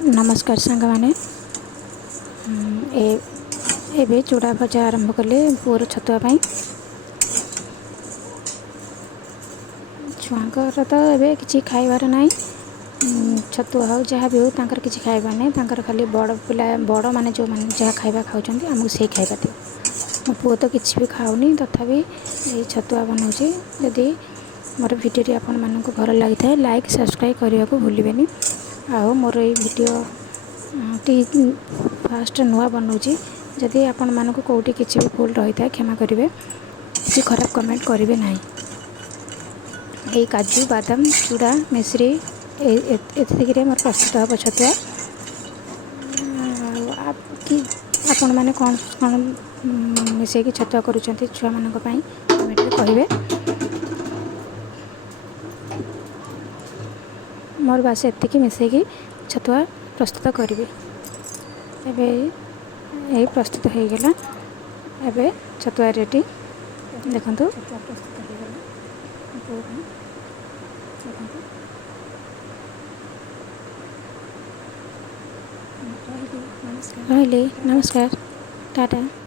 नमस्कार सांग माने एबे चूड़ा भजा आरंभ कले पुअर छतुआ पाई छुआंकर तो एबे किसी खाइबार नाई छतुआ हो जहाँ भी हो तांकर किसी खाइबार नहीं तांकर खाली बड़ पिला बड़ माने जो माने जहाँ खाइबा खाउछंती आमको से खाइबा दियो। मो पुओ तो किसी भी खाऊनी तथापि ये छतुआ बनाऊँगी। जदि मोर भिडियो आपण मानक भल लगी था लाइक सब्सक्राइब करने को भूलिए। आओ मोर ये वीडियो टी फास्ट नुआ बनाऊँगी। जदि आपण मानक कोटी किसी भी भूल रही था क्षमा करेंगे। किसी खराब कमेंट करेंगे ना। ये काजू बादाम चूड़ा मिश्री एति मोर प्रस्तुत हम छतुआ कि आपण मैंने कौन कौन मिसेकी छतुआ करुँच छुआ मान कमेंट कहे। मोर बास एतिकी मिसेकी छतुआ प्रस्तुत करी। एबे यही प्रस्तुत हो गला। एबे छतुआ रेडी देखु छतुआ प्रस्तुत हो गला। रहली नमस्कार टाटा।